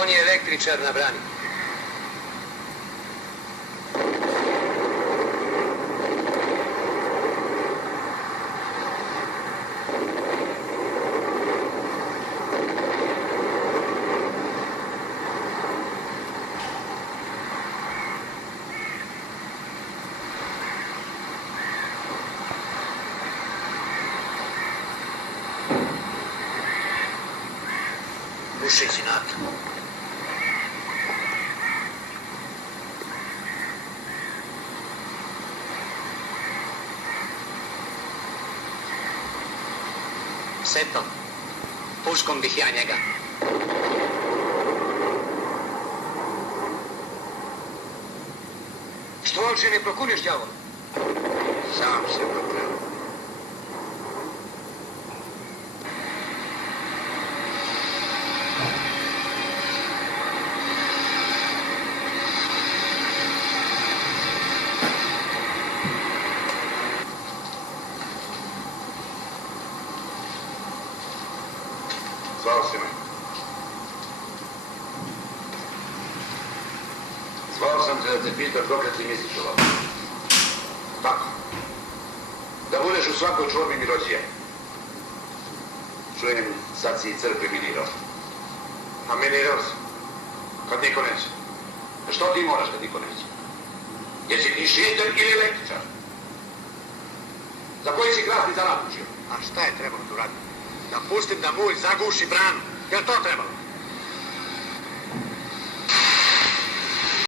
On je električar na brani. Pušeći NATO. Seto, puškom bih ja njega. Što uopće ne prokuniš, đavo? Sam se potrebo. Zvao si me. Zvao sam te da te pitam dokad ti misliš ovako. Tako. Da budeš u svakoj čorbi Miroćija. Čujem, sad si i crkve minirao. A minirao si. Kad niko neće. A što ti moraš kad niko neće? Jesi ti šiter ili električar? Za koji si grad i zanat učio? A šta je trebalo da uradim? Da pustim da mulj zaguši branu. Je li to trebalo?